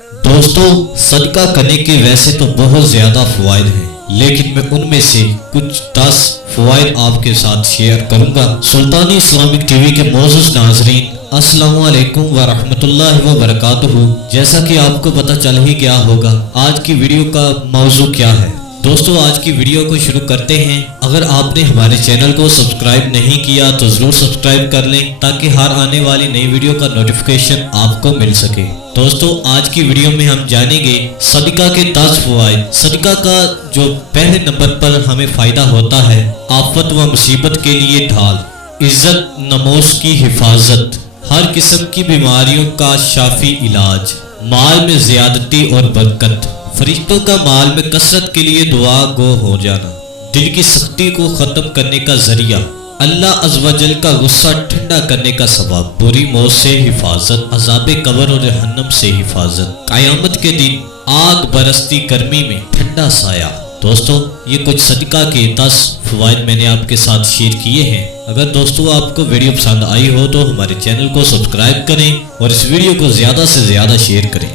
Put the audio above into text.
دوستو صدقہ کرنے کے ویسے تو بہت زیادہ فوائد ہیں، لیکن میں ان میں سے کچھ 10 فوائد آپ کے ساتھ شیئر کروں گا۔ سلطانی اسلامک ٹی وی کے معزز ناظرین، السلام علیکم ورحمۃ اللہ وبرکاتہ۔ جیسا کہ آپ کو پتہ چل ہی گیا ہوگا آج کی ویڈیو کا موضوع کیا ہے۔ دوستو آج کی ویڈیو کو شروع کرتے ہیں۔ اگر آپ نے ہمارے چینل کو سبسکرائب نہیں کیا تو ضرور سبسکرائب کر لیں تاکہ ہر آنے والی نئی ویڈیو کا نوٹیفیکیشن آپ کو مل سکے۔ دوستو آج کی ویڈیو میں ہم جانیں گے صدقہ کے 10 فوائد۔ صدقہ کا جو پہلے نمبر پر ہمیں فائدہ ہوتا ہے، آفت و مصیبت کے لیے ڈھال، عزت نموز کی حفاظت، ہر قسم کی بیماریوں کا شافی علاج، مال میں زیادتی اور برکت، فرشتوں کا مال میں کثرت کے لیے دعا گو ہو جانا، دل کی سختی کو ختم کرنے کا ذریعہ، اللہ عز و جل کا غصہ ٹھنڈا کرنے کا سبب، بری موت سے حفاظت، عذاب قبر اور جہنم سے حفاظت، قیامت کے دن آگ برستی گرمی میں ٹھنڈا سایہ۔ دوستو یہ کچھ صدقہ کے 10 فوائد میں نے آپ کے ساتھ شیئر کیے ہیں۔ اگر دوستو آپ کو ویڈیو پسند آئی ہو تو ہمارے چینل کو سبسکرائب کریں اور اس ویڈیو کو زیادہ سے زیادہ شیئر کریں۔